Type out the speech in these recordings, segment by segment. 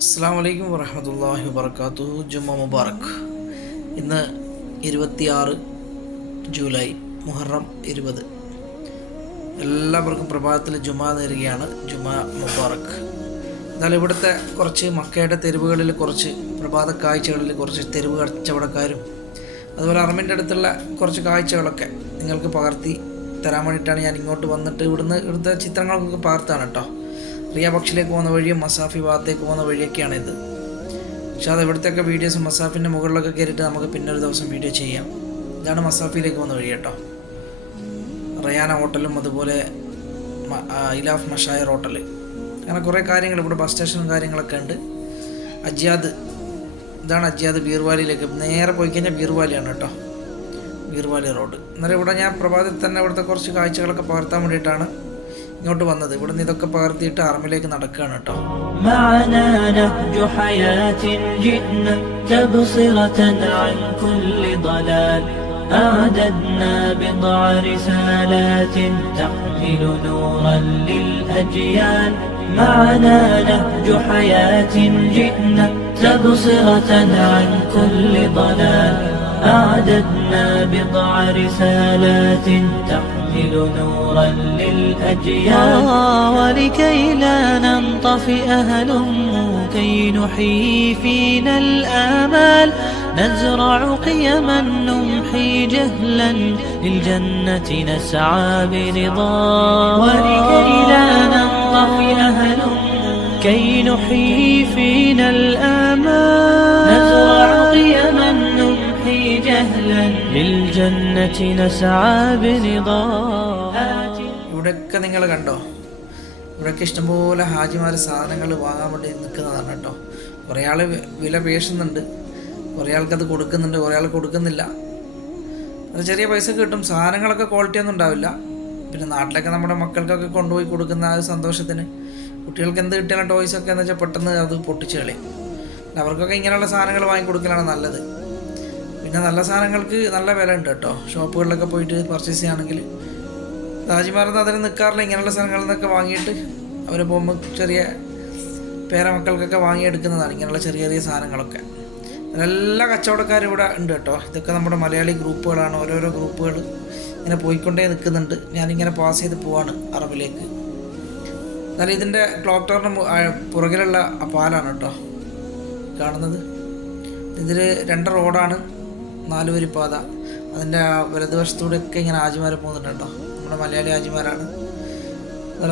അസ്സാം വലൈക്കും വറഹമത്തല്ലാഹി വബർക്കാത്തു ജുമാ മുബാറക്. ഇന്ന് ഇരുപത്തിയാറ് ജൂലൈ മുഹറം ഇരുപത്. എല്ലാവർക്കും പ്രഭാതത്തിൽ ജുമാ നേരുകയാണ്. ജുമാ മുബാറക്. എന്നാൽ ഇവിടുത്തെ കുറച്ച് മക്കയുടെ തെരുവുകളിൽ കുറച്ച് പ്രഭാത കാഴ്ചകളിൽ കുറച്ച് തെരുവ് കച്ചവടക്കാരും അതുപോലെ അറമിന്റെ അടുത്തുള്ള കുറച്ച് കാഴ്ചകളൊക്കെ നിങ്ങൾക്ക് പകർത്തി തരാൻ വേണ്ടിയിട്ടാണ് ഞാൻ ഇങ്ങോട്ട് വന്നിട്ട് ഇവിടുന്ന് ഇവിടുത്തെ ചിത്രങ്ങളൊക്കെ പകർത്താണ് കേട്ടോ. റിയ പക്ഷിലേക്ക് പോകുന്ന വഴിയും മസാഫി ഭാഗത്തേക്ക് പോകുന്ന വഴിയൊക്കെയാണ് ഇത്. പക്ഷേ അത് ഇവിടുത്തെയൊക്കെ വീഡിയോസ് മസാഫിന്റെ മുകളിലൊക്കെ കയറിയിട്ട് നമുക്ക് പിന്നെ ഒരു ദിവസം വീഡിയോ ചെയ്യാം. ഇതാണ് മസാഫിയിലേക്ക് പോകുന്ന വഴി കേട്ടോ. റയാന ഹോട്ടലും അതുപോലെ ഇലാഫ് മഷായർ ഹോട്ടൽ. അങ്ങനെ കുറേ കാര്യങ്ങൾ ഇവിടെ ബസ് സ്റ്റേഷനും കാര്യങ്ങളൊക്കെ ഉണ്ട്. അജ്യാദ് ഇതാണ് അജ്യാദ് ബീർവാലിയിലേക്ക്. നേരെ പോയി കഴിഞ്ഞാൽ ബീർവാലിയാണ് കേട്ടോ. ബീർവാലി റോഡ്. എന്നാലും ഇവിടെ ഞാൻ പ്രഭാതത്തിൽ തന്നെ ഇവിടുത്തെ കുറച്ച് കാഴ്ചകളൊക്കെ പകർത്താൻ വേണ്ടിയിട്ടാണ്. ഇങ്ങോട്ട് വന്നത് ഇവിടുന്ന് ഇതൊക്കെ പകർത്തിയിട്ട് അറമിലേക്ക് നടക്കുകയാണ് കേട്ടോ معنا نهج حياة جئنا تبصرة عن كل ضلال أعددنا بضع رسالات تحمل نورا للأجيال معنا نهج حياة جئنا تبصرة عن كل ضلال أعددنا بضع رسالات تحمل نورا للأجيال. ولكي لا ننطفئ هلموا كي نحيي فينا الآمال. نزرع قيما نمحي جهلا للجنة نسعى برضا. ولكي لا ننطفئ هلموا كي نحيي فينا الآمال. نزرع قيما ഇവിടെയൊക്കെ നിങ്ങൾ കണ്ടോ? ഇവിടെയൊക്കെ ഇഷ്ടംപോലെ ഹാജിമാർ സാധനങ്ങൾ വാങ്ങാൻ വേണ്ടി നിൽക്കുന്നതാണ് കേട്ടോ. കുറേ ആൾ വില പേശുന്നുണ്ട്. കുറേ ആൾക്കത് കൊടുക്കുന്നുണ്ട്. കുറേ ആൾ കൊടുക്കുന്നില്ല. അത് ചെറിയ പൈസ കിട്ടും. സാധനങ്ങളൊക്കെ ക്വാളിറ്റി ഒന്നും ഉണ്ടാവില്ല. പിന്നെ നാട്ടിലൊക്കെ നമ്മുടെ മക്കൾക്കൊക്കെ കൊണ്ടുപോയി കൊടുക്കുന്ന ആ സന്തോഷത്തിന്. കുട്ടികൾക്ക് എന്ത് കിട്ടിയാലും ടോയ്സൊക്കെ എന്ന് വെച്ചാൽ പെട്ടെന്ന് അത് പൊട്ടിച്ച് കളയും. അവർക്കൊക്കെ ഇങ്ങനെയുള്ള സാധനങ്ങൾ വാങ്ങി കൊടുക്കലാണ് നല്ലത്. പിന്നെ നല്ല സാധനങ്ങൾക്ക് നല്ല വില ഉണ്ട് കേട്ടോ. ഷോപ്പുകളിലൊക്കെ പോയിട്ട് പർച്ചേസ് ചെയ്യുകയാണെങ്കിൽ. രാജിമാർന്ന് അതിന് നിൽക്കാറില്ല ഇങ്ങനെയുള്ള സ്ഥലങ്ങളിൽ നിന്നൊക്കെ വാങ്ങിയിട്ട് അവർ പോകുമ്പോൾ ചെറിയ പേരമക്കൾക്കൊക്കെ വാങ്ങിയെടുക്കുന്നതാണ് ഇങ്ങനെയുള്ള ചെറിയ ചെറിയ സാധനങ്ങളൊക്കെ. എല്ലാ കച്ചവടക്കാരും ഇവിടെ ഉണ്ട് കേട്ടോ. ഇതൊക്കെ നമ്മുടെ മലയാളി ഗ്രൂപ്പുകളാണ്. ഓരോരോ ഗ്രൂപ്പുകൾ ഇങ്ങനെ പോയിക്കൊണ്ടേ നിൽക്കുന്നുണ്ട്. ഞാനിങ്ങനെ പാസ് ചെയ്ത് പോവാണ് അറബിലേക്ക്. എന്നാലും ഇതിന്റെ ക്ലോക്ക് ടവറിന് പുറകിലുള്ള പാലാണ് കേട്ടോ കാണുന്നത്. ഇതിൽ രണ്ട് റോഡാണ് നാലുവരി പാത അതിന്റെ വലതുവശത്തൂടെ വലതുവശത്തൂടെയൊക്കെ ഇങ്ങനെ ആജിമാർ പോകുന്നുണ്ട് നമ്മുടെ മലയാളി ആജിമാരാണ്.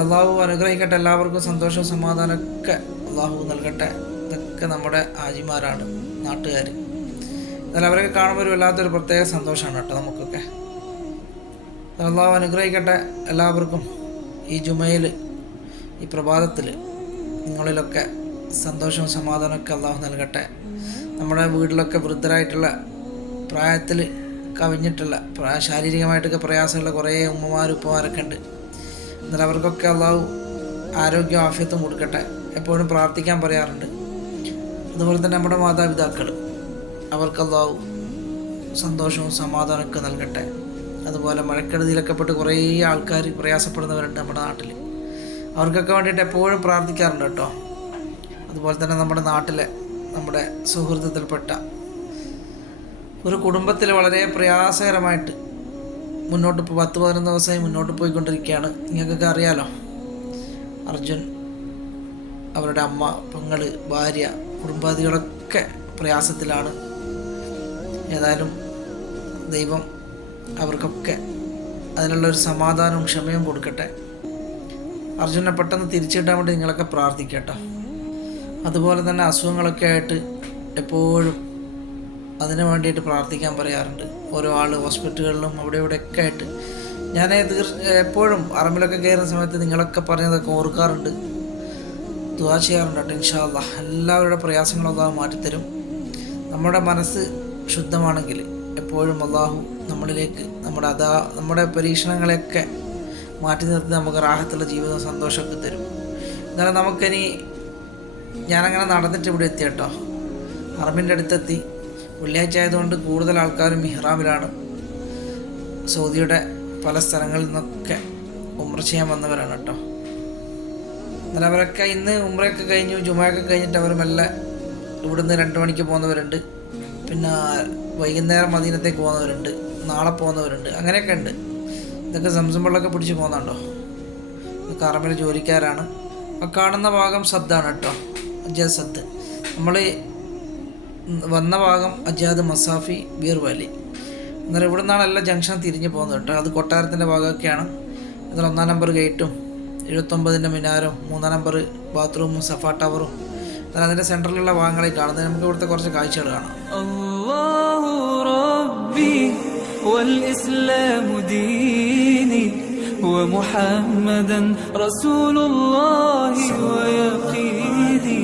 അള്ളാഹു അനുഗ്രഹിക്കട്ടെ. എല്ലാവർക്കും സന്തോഷവും സമാധാനമൊക്കെ അള്ളാഹു നൽകട്ടെ. ഇതൊക്കെ നമ്മുടെ ആജിമാരാണ് നാട്ടുകാർ എന്നാലും അവരൊക്കെ കാണുമ്പോൾ ഒരു വല്ലാത്തൊരു പ്രത്യേക സന്തോഷമാണ് കേട്ടോ നമുക്കൊക്കെ. അള്ളാഹു അനുഗ്രഹിക്കട്ടെ എല്ലാവർക്കും ഈ ജുമയിൽ ഈ പ്രഭാതത്തിൽ നിങ്ങളിലൊക്കെ സന്തോഷവും സമാധാനമൊക്കെ അള്ളാഹു നൽകട്ടെ. നമ്മുടെ വീട്ടിലൊക്കെ വൃദ്ധരായിട്ടുള്ള പ്രായത്തിൽ കവിഞ്ഞിട്ടുള്ള ശാരീരികമായിട്ടൊക്കെ പ്രയാസമുള്ള കുറേ ഉമ്മമാരും ഉപ്പമാരൊക്കെ ഉണ്ട്. എന്നാൽ അവർക്കൊക്കെ അള്ളാഹു ആരോഗ്യം ആഫ്യത്വം കൊടുക്കട്ടെ എപ്പോഴും പ്രാർത്ഥിക്കാൻ പറയാറുണ്ട്. അതുപോലെ തന്നെ നമ്മുടെ മാതാപിതാക്കൾ അവർക്ക് അള്ളാഹു സന്തോഷവും സമാധാനമൊക്കെ നൽകട്ടെ. അതുപോലെ മഴക്കെടുതിയിലൊക്കെ പെട്ട് കുറേ ആൾക്കാർ പ്രയാസപ്പെടുന്നവരുണ്ട് നമ്മുടെ നാട്ടിൽ അവർക്കൊക്കെ വേണ്ടിയിട്ട് എപ്പോഴും പ്രാർത്ഥിക്കാറുണ്ട് കേട്ടോ. അതുപോലെ തന്നെ നമ്മുടെ നാട്ടിലെ നമ്മുടെ സുഹൃത്തുക്കൾപ്പെട്ട ഒരു കുടുംബത്തിൽ വളരെ പ്രയാസകരമായിട്ട് മുന്നോട്ട് ഇപ്പോൾ പത്ത് പതിനൊന്ന് ദിവസമായി മുന്നോട്ട് പോയിക്കൊണ്ടിരിക്കുകയാണ്. നിങ്ങൾക്കൊക്കെ അറിയാലോ? അർജുൻ അവരുടെ അമ്മ പെങ്ങൾ ഭാര്യ കുടുംബാദികളൊക്കെ പ്രയാസത്തിലാണ്. ഏതായാലും ദൈവം അവർക്കൊക്കെ അതിനുള്ളൊരു സമാധാനവും ക്ഷമയും കൊടുക്കട്ടെ. അർജുനെ പെട്ടെന്ന് തിരിച്ചിട്ടാൻ വേണ്ടി നിങ്ങളൊക്കെ പ്രാർത്ഥിക്കട്ടോ. അതുപോലെ തന്നെ അസുഖങ്ങളൊക്കെ ആയിട്ട് എപ്പോഴും അതിന് വേണ്ടിയിട്ട് പ്രാർത്ഥിക്കാൻ പറയാറുണ്ട്. ഓരോ ആൾ ഹോസ്പിറ്റലുകളിലും അവിടെ ഇവിടെയൊക്കെ ആയിട്ട്. ഞാൻ എപ്പോഴും അറമ്പിലൊക്കെ കയറുന്ന സമയത്ത് നിങ്ങളൊക്കെ പറഞ്ഞതൊക്കെ ഓർക്കാറുണ്ട്. ദുവാ ചെയ്യാറുണ്ട് കേട്ടോ ഇൻഷാല്ല എല്ലാവരുടെ പ്രയാസങ്ങളും അള്ളാഹു മാറ്റിത്തരും. നമ്മുടെ മനസ്സ് ശുദ്ധമാണെങ്കിൽ എപ്പോഴും അള്ളാഹു നമ്മളിലേക്ക് നമ്മുടെ അതാ നമ്മുടെ പരീക്ഷണങ്ങളെയൊക്കെ മാറ്റി നിർത്തി നമുക്ക് റാഹത്തുള്ള ജീവിതം സന്തോഷമൊക്കെ തരും. എന്നാലും നമുക്കിനി ഞാനങ്ങനെ നടന്നിട്ട് ഇവിടെ എത്തി കേട്ടോ അറബിന്റെ അടുത്തെത്തി. വെള്ളിയാഴ്ച ആയതുകൊണ്ട് കൂടുതൽ ആൾക്കാരും മിഹ്റാബിലാണ് സൗദിയുടെ പല സ്ഥലങ്ങളിൽ നിന്നൊക്കെ ഉമ്ര ചെയ്യാൻ വന്നവരാണ് കേട്ടോ. എന്നാൽ അവരൊക്കെ ഇന്ന് ഉമ്രയൊക്കെ കഴിഞ്ഞു ജുമയൊക്കെ കഴിഞ്ഞിട്ട് അവർ മെല്ലെ ഇവിടുന്ന് രണ്ട് മണിക്ക് പോകുന്നവരുണ്ട്. പിന്നെ വൈകുന്നേരം മദീനത്തേക്ക് പോകുന്നവരുണ്ട് നാളെ പോകുന്നവരുണ്ട് അങ്ങനെയൊക്കെ ഉണ്ട്. ഇതൊക്കെ സംസം വെള്ളമൊക്കെ പിടിച്ച് പോകുന്നുണ്ടോ? അറബിൽ ജോലിക്കാരാണ്. ആ കാണുന്ന ഭാഗം സദ്ദാണ് കേട്ടോ. അജ സദ് നമ്മൾ വന്ന ഭാഗം അജാദ് മസാഫി ബീർ വാലി അന്നേരം ഇവിടെ നിന്നാണ് എല്ലാ ജംഗ്ഷൻ തിരിഞ്ഞ് പോകുന്നത് കേട്ടോ അത് കൊട്ടാരത്തിൻ്റെ ഭാഗമൊക്കെയാണ് അതിൽ ഒന്നാം നമ്പർ ഗേറ്റും എഴുപത്തൊമ്പതിൻ്റെ മിനാരും മൂന്നാം നമ്പർ ബാത്റൂമും സഫ ടവറും എന്നാൽ അതിൻ്റെ സെൻറ്ററിലുള്ള ഭാഗങ്ങളിൽ കാണുന്നത് നമുക്ക് ഇവിടുത്തെ കുറച്ച് കാഴ്ചകൾ കാണാം الله ربي والإسلام ديني ومحمدا رسول الله ويقيني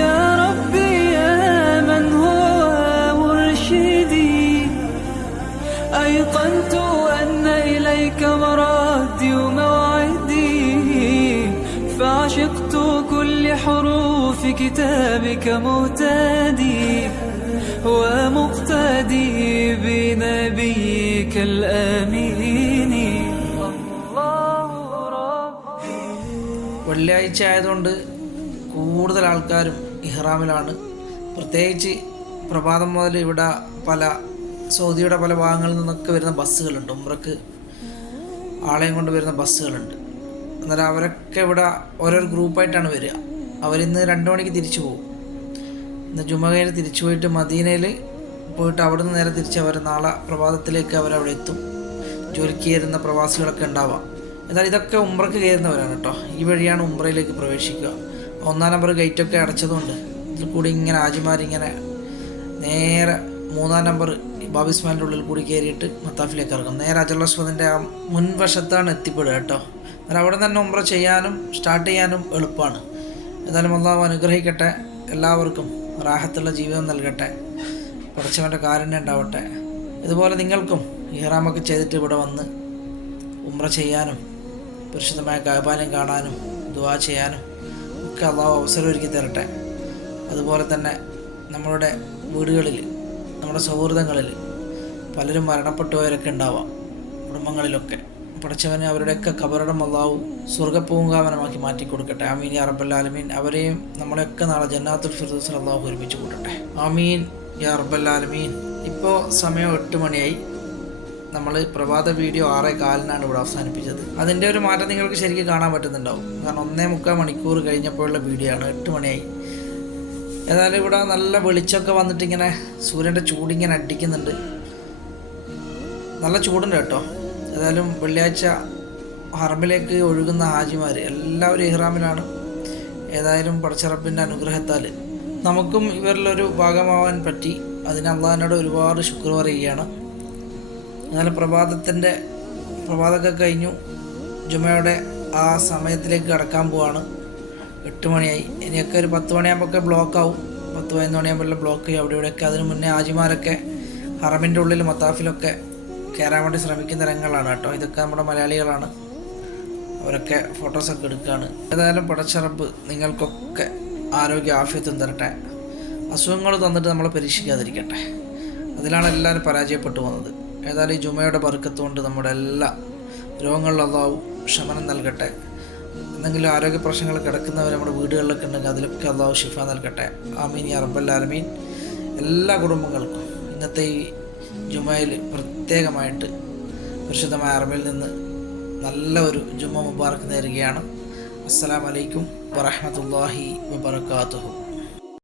يا ربي يا من هو مرشدي أيقنت أن إليك مرادي وموعدي فعشقت كل حروف كتابك مهتدي ومقتدي بنبيك الآمين الله ربي വെള്ളിയാഴ്ച ആയതുകൊണ്ട് കൂടുതൽ ആൾക്കാരും ഇഹ്റാമിലാണ്. പ്രത്യേകിച്ച് പ്രഭാതം മുതൽ ഇവിടെ പല സൗദിയുടെ പല ഭാഗങ്ങളിൽ നിന്നൊക്കെ വരുന്ന ബസ്സുകളുണ്ട്. ഉമ്രക്ക് ആളെയും കൊണ്ട് വരുന്ന ബസ്സുകളുണ്ട്. അന്നേരം അവരൊക്കെ ഇവിടെ ഓരോരോ ഗ്രൂപ്പായിട്ടാണ് വരിക. അവരിന്ന് രണ്ട് മണിക്ക് തിരിച്ചു പോകും. ഇന്ന് ജുമകയിൽ തിരിച്ചു പോയിട്ട് മദീനയിൽ പോയിട്ട് അവിടുന്ന് നേരെ തിരിച്ച് അവർ നാളെ പ്രഭാതത്തിലേക്ക് അവരവിടെ എത്തും. ജോലിക്ക് കയറുന്ന പ്രവാസികളൊക്കെ ഉണ്ടാവാം. എന്നാൽ ഇതൊക്കെ ഉംറക്ക് കയറുന്നവരാണ് കേട്ടോ. ഈ വഴിയാണ് ഉംറയിലേക്ക് പ്രവേശിക്കുക. ഒന്നാം നമ്പർ ഗേറ്റൊക്കെ അടച്ചതുകൊണ്ട് ഇതിൽ കൂടി ഇങ്ങനെ ആജിമാരിങ്ങനെ നേരെ മൂന്നാം നമ്പർ ബാബിസ്മാലിന്റെ ഉള്ളിൽ കൂടി കയറിയിട്ട് മത്താഫിലേക്ക് ഇറങ്ങും. നേരെ അജലസ്വദിന്റെ ആ മുൻവശത്താണ് എത്തിപ്പെടുക കേട്ടോ. എന്നാൽ അവിടെ തന്നെ ഉംറ ചെയ്യാനും സ്റ്റാർട്ട് ചെയ്യാനും എളുപ്പമാണ്. എന്തായാലും അള്ളാഹു അനുഗ്രഹിക്കട്ടെ. എല്ലാവർക്കും റാഹത്തുള്ള ജീവിതം നൽകട്ടെ. പഠിച്ചവന്റെ കാരുണ്യം ഉണ്ടാവട്ടെ. ഇതുപോലെ നിങ്ങൾക്കും ഇഹ്റാമൊക്കെ ചെയ്തിട്ട് ഇവിടെ വന്ന് ഉംറ ചെയ്യാനും പരിശുദ്ധമായ കാപാലയം കാണാനും ദുവാ ചെയ്യാനും ഒക്കെ അള്ളാഹു അവസരം ഒരുക്കി തരട്ടെ. അതുപോലെ തന്നെ നമ്മളുടെ വീടുകളിൽ നമ്മുടെ സൗഹൃദങ്ങളിൽ പലരും മരണപ്പെട്ടവരൊക്കെ ഉണ്ടാവാം കുടുംബങ്ങളിലൊക്കെ. പഠിച്ചവന് അവരുടെയൊക്കെ കബറടം അള്ളാഹു സ്വർഗപ്പൂങ്കാവനമാക്കി മാറ്റി കൊടുക്കട്ടെ ആമീൻ യാ റബ്ബൽ അവരെയും നമ്മളെയൊക്കെ നാളെ ജന്നാത്തുൽ ഫിർദൂസിൽ അള്ളാഹു ഒരുമിച്ച് കൂട്ടട്ടെ. ആമീൻ യാ റബ്ബൽ ഇപ്പോൾ സമയം എട്ട് മണിയായി. നമ്മൾ പ്രഭാത വീഡിയോ ആറേ കാലിനാണ് ഇവിടെ അവസാനിപ്പിച്ചത്. അതിന്റെ ഒരു മാറ്റം നിങ്ങൾക്ക് ശരിക്കും കാണാൻ പറ്റുന്നുണ്ടാവും. കാരണം ഒന്നേ മുക്കാൽ മണിക്കൂർ കഴിഞ്ഞപ്പോഴുള്ള വീഡിയോ ആണ്. എട്ട് മണിയായി. ഏതായാലും ഇവിടെ നല്ല വെളിച്ചമൊക്കെ വന്നിട്ട് ഇങ്ങനെ സൂര്യന്റെ ചൂടിങ്ങനെ അടിക്കുന്നുണ്ട്. നല്ല ചൂടുണ്ട് കേട്ടോ. ഏതായാലും വെള്ളിയാഴ്ച ഹറമിലേക്ക് ഒഴുകുന്ന ഹാജിമാർ എല്ലാവരും ഇഹ്റാമിലാണ്. ഏതായാലും പടച്ചറപ്പിന്റെ അനുഗ്രഹത്താൽ നമുക്കും ഇവരിലൊരു ഭാഗമാവാൻ പറ്റി. അതിന് അള്ളാഹിനോട് ഒരുപാട് ശുക്ർ പറയുകയാണ് എന്നാലും പ്രഭാതത്തിന്റെ പ്രഭാതമൊക്കെ കഴിഞ്ഞു. ജുമയുടെ ആ സമയത്തിലേക്ക് കടക്കാൻ പോവാണ്. എട്ട് മണിയായി. ഇനിയൊക്കെ ഒരു പത്ത് മണിയാകുമ്പോൾ ബ്ലോക്ക് ആവും. പത്ത് പതിനൊന്ന് മണിയാകുമ്പോൾ ബ്ലോക്ക് ചെയ്യും. അവിടെ ഇവിടെയൊക്കെ. അതിന് മുന്നേ ആജിമാരൊക്കെ ഹറമിന്റെ ഉള്ളിൽ മത്താഫിലൊക്കെ കയറാൻ വേണ്ടി ശ്രമിക്കുന്ന രംഗങ്ങളാണ് കേട്ടോ. ഇതൊക്കെ നമ്മുടെ മലയാളികളാണ്. അവരൊക്കെ ഫോട്ടോസൊക്കെ എടുക്കുകയാണ് ഏതായാലും പടച്ചറപ്പ് നിങ്ങൾക്കൊക്കെ ആരോഗ്യ ആഫ്യത്വം തരട്ടെ. അസുഖങ്ങൾ തന്നിട്ട് നമ്മളെ പരീക്ഷിക്കാതിരിക്കട്ടെ. അതിലാണ് എല്ലാവരും പരാജയപ്പെട്ടു പോകുന്നത്. ഏതായാലും ഈ ജുമയുടെ ബർക്കത്തുകൊണ്ട് നമ്മുടെ എല്ലാ രോഗങ്ങളിലും അള്ളാഹു ശമനം നൽകട്ടെ. എന്തെങ്കിലും ആരോഗ്യ പ്രശ്നങ്ങൾ കിടക്കുന്നവർ നമ്മുടെ വീടുകളിലൊക്കെ ഉണ്ടെങ്കിൽ അതിലൊക്കെ അള്ളാഹു ഷിഫ നൽകട്ടെ. ആമീൻ റബ്ബൽ എല്ലാ കുടുംബങ്ങൾക്കും ഇന്നത്തെ ഈ ജുമയിൽ പ്രത്യേകമായിട്ട് പരിശുദ്ധമായ അറബിൽ നിന്ന് നല്ല ഒരു ജുമ മുബാർക്ക് നേരുകയാണ്. അസ്സാം വലൈക്കും വറഹമത്തല്ലാഹി വബർക്കാത്തുഹു